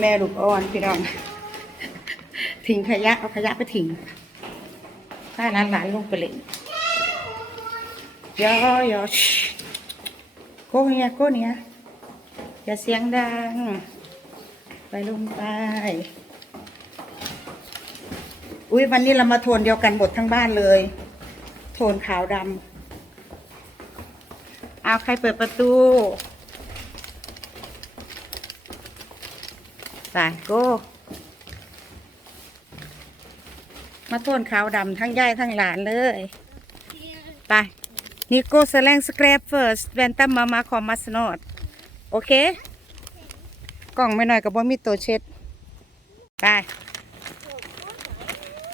แม่ลูกอ่อนพี่น้องทิ้งขยะเอาขยะไปทิ้งถ้าหลานหลานๆลงไปเล่นยอยอชโก้เนี่ยโก้เนี่ยอย่าเสียงดัง ไปลงไป อุ้ยวันนี้เรามาโทนเดียวกันหมดทั้งบ้านเลย โทนขาวดำเอาใครเปิดประตู ไปโก้มาโทนขาวดำทั้งย่ายทั้งหลานเลย ไปนี่โก้แสลงสแครปเฟิร์สแวนตัมมามาคอมมัสโนดโอเค กล่องไม่หน่อยกับบ่มีตัวเช็ด ไป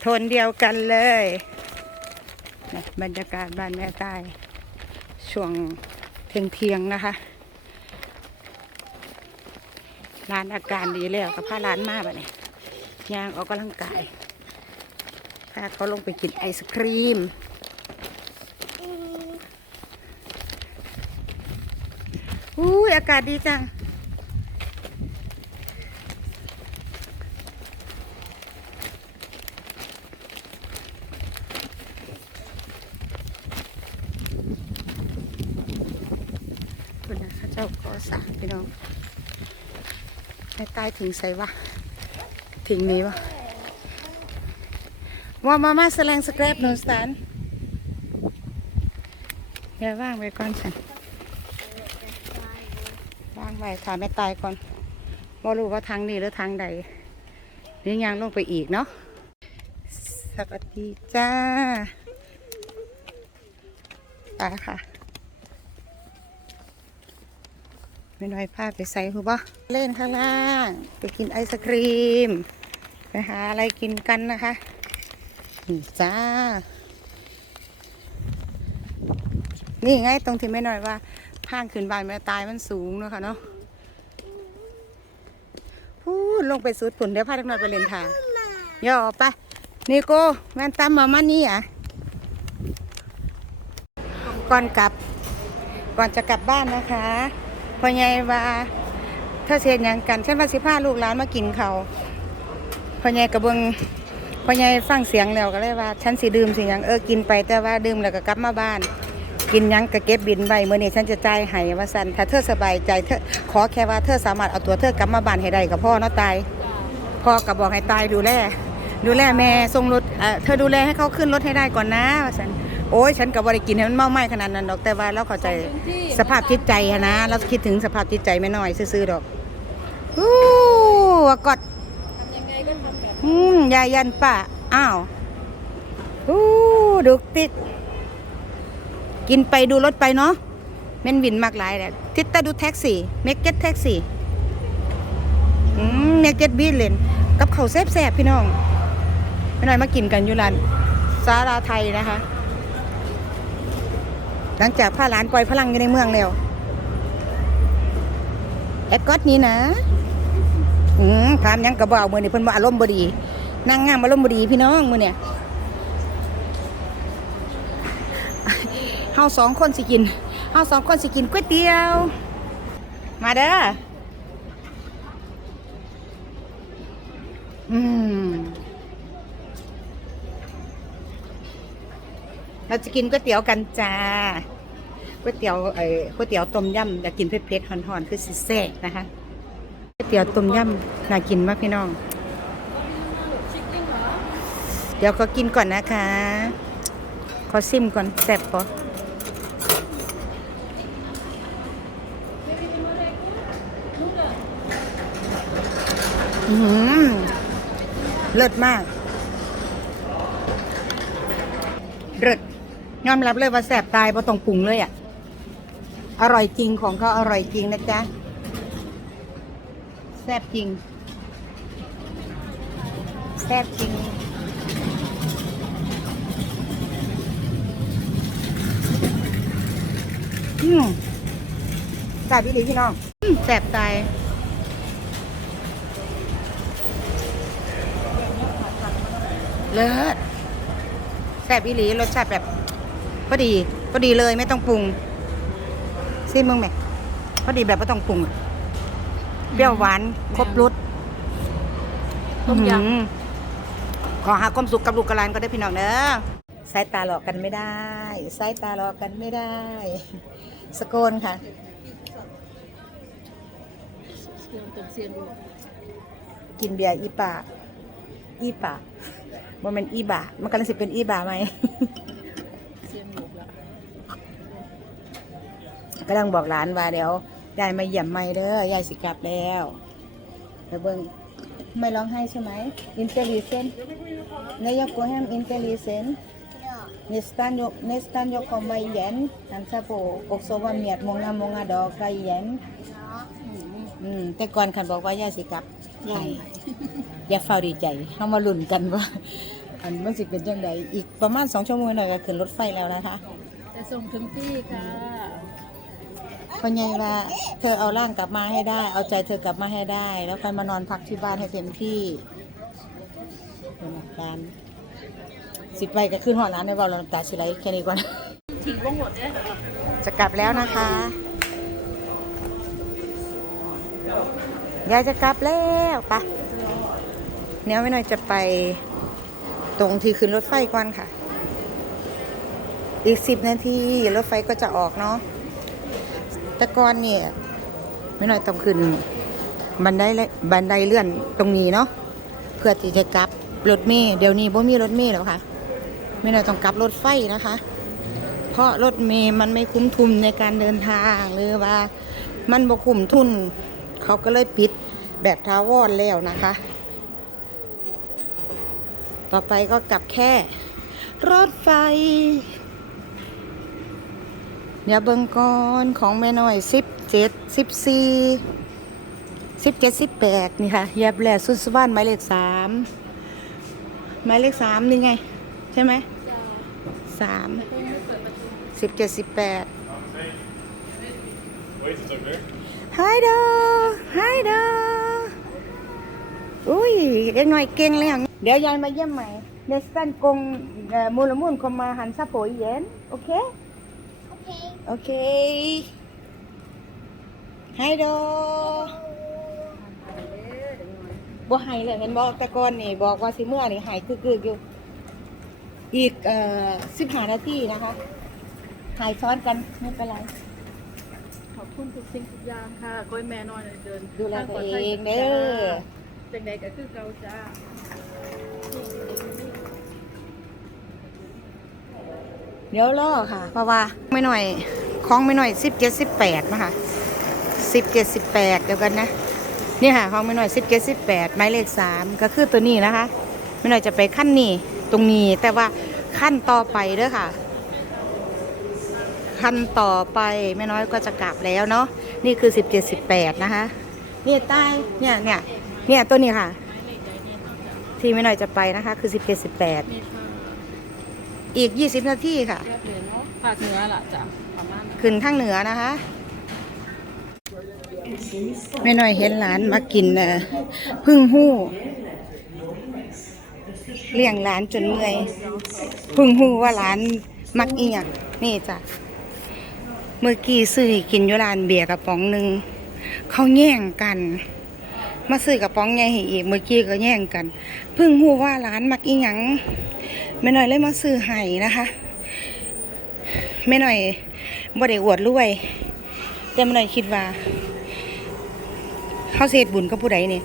โทนเดียวกันเลยบรรยากาศบ้านแม่ใต้ช่วงเที่ยงเทียงๆนะคะ ร้านอาการดีแล้วกับพาร้านมากแบบนี้ยางออกกำลังกายพาเขาลงไปกินไอศครีม อุ้ยอากาศดีจัง คุณนะข้าเจ้าขอสารพี่น้อง ในใต้ถึงใส่วะถึงนี้วะว่ามามาแสลงสแครปหนูสตานอย่าว่างไว้ก่อนฉันว่างไว้ถามแม่ตายก่อนว่ารู้ว่าทางนี้หรือทางใดหรือยังลงไปอีกเนาะสวัสดีจ้าไปค่ะ ไม่น้อยพาไปใส่หูบ่เล่นข้างล่าง ไปกินไอศครีม ไปหาอะไรกินกันนะคะนี่จ้า นี่ไงตรงที่ไม่น้อยว่าห้างขึ้นบานแม่ตายมันสูงเนาะค่ะเนาะพูดลงไปสุดผุนเดี๋ยวพาเด็กน้อยไปเล่นทางย่อไปนี่โก้แม่นตั้มมามานี่อะก่อนกลับ ก่อนจะกลับบ้านนะคะ พ่อใหญ่ว่า ถ้าเสียยังกันฉันว่าสิพาลูกหลานมากินเขาพ่อใหญ่กระเบิงพ่อใหญ่ฟังเสียงแล้วก็เลยว่า ฉันสิดื่มสิยังเออกินไปแต่ว่าดื่มแล้วก็กลับมาบ้าน กินยังก็เก็บบินไว้เมื่อนี้ฉันจะจ่ายให้ว่าสันถ้าเธอสบายใจเธอขอแค่ว่าเธอสามารถเอาตัวเธอกลับมาบ้านให้ได้กับพ่อเนาะตายพ่อก็บบอกให้ตายดูแลดูแลแม่ส่งรถเออเธอดูแลให้เขาขึ้นรถให้ได้ก่อนนะว่าสัน โอ้ยฉันก็บ่ได้กินให้มันเมาไหม้ขนาดนั้นดอกแต่ว่าเราเข้าใจสภาพจิตใจอะนะเราคิดถึงสภาพจิตใจไม่น้อยซื่อๆดอกอู้กอดอืมยายยันป่าอ้าวอู้ดุกติกกินไปดูรถไปเนาะแม่นวินมากหลายแหละทิตตาดูแท็กซี่เมกเก็ตแท็กซี่อืมเมกเก็ตบีเลนกับเขาวแซ่บๆพี่น้องไม่น้อยมากินกันอยู่ร้านสาราไทยนะคะ หลังจากพาหลานปล่อยพลังอยู่ในเมืองแล้วแอดก็อดนี้นะอืมถามยังกระเบาเมือนี่เพิ่นว่าอารมณ์บดีนั่งงามอารมณ์บดีพี่น้องมือเนี่ยเฮาสองคนสิกินเฮาสองคนสิกินก๋วยเตี๋ยว มาเด้ออืม เราจะกินก๋วยเตี๋ยวกันจ้าก๋วยเตี๋ยวเอ่อก๋วยเตี๋ยวต้มยำอยากกินเผ็ดๆหอนๆคือสิแซ่บนะคะก๋วยเตี๋ยวต้มยำน่ากินมากพี่น้อง เดี๋ยวก็กินก่อนนะคะ ขอซิมก่อนแซ่บปะอือหือเลิศมาก เลิศ ยอมรับเลยว่าแสบตายพราต้องปรุงเลยอะ อร่อยจริงของเขาอร่อยจริงนะจ๊ะแซบจริงแซบจริง อืมแซ่บพี่หลีพี่น้องอืมแซบตายเลิศแซบอีหลีรสชาติแบบ พอดีพอดีเลยไม่ต้องปรุงซิมึงแม่พอดีแบบไม่ต้องปรุงอะเปรี้ยวหวานครบรสต้มยอืมขอหาความสุขกับลูกกับหลานก็ได้พี่น้องเนอะสายตาหลอกกันไม่ได้สายตาหลอกกันไม่ได้ สโกนค่ะำเสียงเป็นเสียงลูกกินเบียร์อีป่าอีป่ามันเป็นอีบ่ามันกำลังสิเป็นอีบ่าไหม เสียงลูกละ กำลังบอกหลานว่าเดี๋ยวยายมาเยี่ยมไม่เด้อยายสิกลับแล้วเดี๋ยวเบิ้งไม่ร้องไห้ใช่ไหมอินเตลิเซนนายกโกแฮมอินเตลิเซนเนสตันยกเนสตันยกคอมไบเย็นนันซาโปอกโซวาเมียดมงงามงาดอกไกเย็นอืมแต่ก่อนขันบอกว่ายายสิกลับยายอย่าเฝ้าดีใจเข้ามาลุ้นกันว่าอันมันสิเป็นยังไงอีกประมาณสองชั่วโมงหน่อยก็ขึ้นรถไฟแล้วนะคะ จะส่งถึงที่ค่ะ พ่อใหญ่ว่า เธอเอาร่างกลับมาให้ได้ เอาใจเธอกลับมาให้ได้ แล้วค่อยมานอนพักที่บ้านให้เต็มที่เป็นอาการสิไปก็ขึ้นหอร้านในเบาเราน้ำตาสิไหลแค่นี้ก่อนทิ้งลงหมดเลยค่ะจะกลับแล้วนะคะยายจะกลับแล้วปะเนี้ยไม่น่อยจะไปตรงที่ขึ้นรถไฟก่อนค่ะ อีกสิบนาทีรถไฟก็จะออกเนาะ แต่ก่อนเนี่ยไม่น่อยต้องขึ้นบันไดบันไดเลื่อนตรงนี้เนาะเพื่อที่จะกลับรถเมล์เดี๋ยวนี้บ่มีรถเมล์แล้วค่ะ ไม่น่อยต้องกลับรถไฟนะคะ เพราะรถเมล์มันไม่คุ้มทุนในการเดินทางหรือว่า มันบ่คุ้มทุน เขาก็เลยปิดแบบท้าวอนแล้วนะคะ ต่อไปก็กลับแค่ รถไฟ เดี๋ยวเบิ่งก่อนของแม่น้อยสิบเจ็ดสิบสี่สิบเจ็ดสิบแปดนี่ค่ะเหยับแหล่สุดสวรรค์หมายเลขสามหมายเลขสามนี่ไง ใช่ไหมสามสิบเจ็ดสิบแปด Wait, it's okay. ไฮเดอไฮเดออุ้ยเด็กหน่อยเก่งแล้ว เดี๋ยวยายมาเยี่ยมใหม่เนสตันกงเอ่อมูลมุ่นคอมมาหันซาโปยเย็น โอเค โอเคไฮเดอบ่ไห้เลยเห็นบอกแต่ก่อนนี่บอกว่าสิเมื่อนี่หายกึกๆอยู่ อีกเอ่อสิบห้านาทีนะคะหายซ้อนกันไม่เป็นไร ขอบคุณทุกสิ่งทุกอย่างค่ะก้อยแม่นอนเดินดูแลทางตัปวลดเอภัยงเด้อจังใดก็คือเก่าจ้า เดี๋ยวรอค่ะ เพราะว่าไม่หน่อยของไม่หน่อยสิบเจ็ดสิบแปดนะคะสิบเจ็ดสิบแปดเดียวกันนะนี่ค่ะของไม่หน่อยสิบเจ็ดสิบแปดหมายเลขสามก็คือตัวนี้นะคะ ไม่หน่อยจะไปขั้นนี้ตรงนี้แต่ว่าขั้นต่อไปเด้อค่ะขั้นต่อไปแม่น้อยก็จะกลับแล้วเนาะนี่คือสิบเจ็ดสิบแปดนะคะเนี่ยใต้เนี่ยเนี่ยเนี่ยตัวนี้ค่ะ ที่ไม่หน่อยจะไปนะคะ คือสิบเจ็ดสิบแปด อีกยี่สิบนาทีค่ะแยกเหรียญเนาะภาคเหนือล่ะจ้ะประมาณนั้นขึ้นทางเหนือนะคะไม่น้อยเห็นหลานมากินเอ่อพึ่งหู้ เลี้ยงหลานจนเมื่อยพึ่งหู้ว่าหลานมักอีหยังนี่จ้ะเมื่อกี้ซื้อให้กินอยู่ร้านเบียร์กระป๋องหนึ่งเขาแย่งกัน มาซื้อกระป๋องใหญ่ให้อีกเมื่อกี้ก็แย่งกันเพึ่งหู้ว่าหลานมักอีหยัง ไม่หน้อยเลยมาซื้อให้นะคะไม่หน่อยบ่ได้อวดรวย แต่ไม่หน่อยคิดว่าเฮาเฮ็ดบุญกับผู้ใดนี่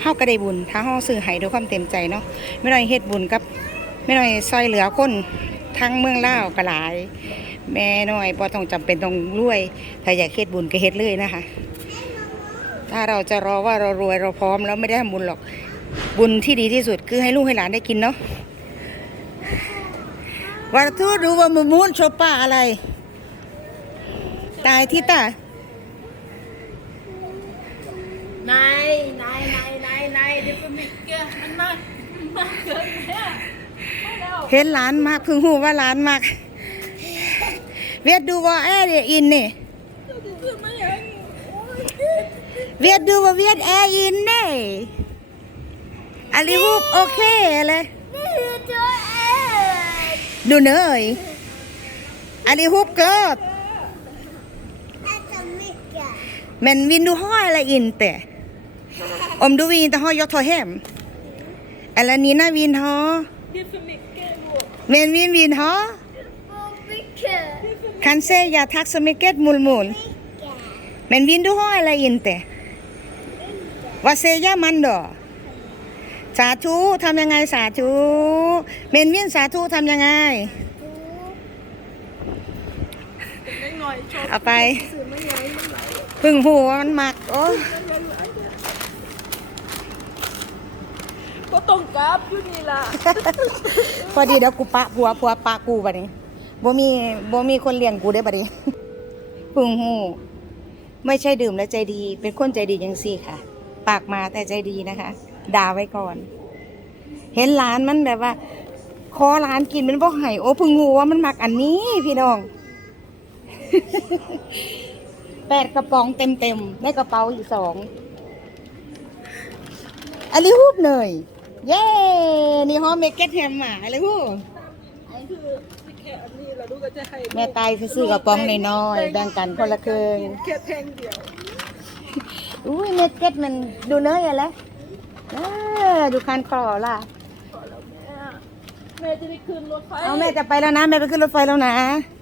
เฮาก็ได้บุญ ถ้าเฮาซื้อให้ด้วยความเต็มใจเนาะไม่หน่อยเฮ็ดบุญกับไม่หน่อยซอยเหลือคนทั้งเมืองลาวก็หลาย แม่น้อยบ่ต้องจำเป็นต้องรวย ถ้าอยากเฮ็ดบุญก็เฮ็ดเลยนะคะ ถ้าเราจะรอว่าเรารวยเราพร้อมแล้วไม่ได้ทำบุญหรอกบุญที่ดีที่สุดคือให้ลูกให้หลานได้กินเนาะ วันทูดูว่ามุมูนโชป้าอะไร ตายที่ตานายนายนายนายนายเดี๋ยวมันเกลือมันมากมันมากเกินเนี่ยเอาแล้วเห็นหลานมากเพึ่งหูว่าหลานมาก เวียดดูว่าแอร์เดอินนี่เวียดดูว่าเวียดแอร์อินนี่อาลีฮูปโอเคเลย ดูเนยอันนี้ฮุบเกิดแมนวินดูห้อยอะไรอินแต่อมดูวินแต่ห้อยยกทอแฮมอะไรนี้นะวินฮอแมนวินวินฮอคันเซยาทักสมิเกตมูลมูลแมนวินดูห้อยอะไรอินแต่ว่าเซยามันดอ สาธุทำยังไงสาธุเมนวินสาธุทำยังไง Det är något jag เอาไป ser man gör man gör. พึ่งหัวมันหมักโอ้ก็ต้องกราบอยู่นี่ล่ะพอดีเดี๋ยวกูปะผัวผัวปะกูบัดนี้บ่มีบ่มีคนเลี้ยงกูได้บัดนี้พึ่งหูไม่ใช่ดื่มแล้วใจดี เป็นคนใจดีจังซี่ค่ะ ปากมาแต่ใจดีนะคะ ด่าไว้ก่อน เห็นร้านมันแบบว่าขอร้านกินมันบ่ให้โอ้พึ่งหูว่ามันมักอันนี้ พี่น้องแปดกระป๋องเต็มเต็มๆในกระเป๋าอีกสองอันนี้ฮูบเนยเย้นี่ฮอเมกเก็ตแฮมอะอะไรฮูบอันคือแค่อันนี้เราดูก็จะให้แม่ตายซื้อกระป๋องน้อยๆแบ่งกันคนละครึ่งแค่แท่งเดียวอุ้ยเมกเก็ตมันดูเนยอะไร เออดูคันคอล่ะ พอแล้วแม่ แม่จะได้ขึ้นรถไฟ เอาแม่จะไปแล้วนะ แม่ไปขึ้นรถไฟแล้วนะแ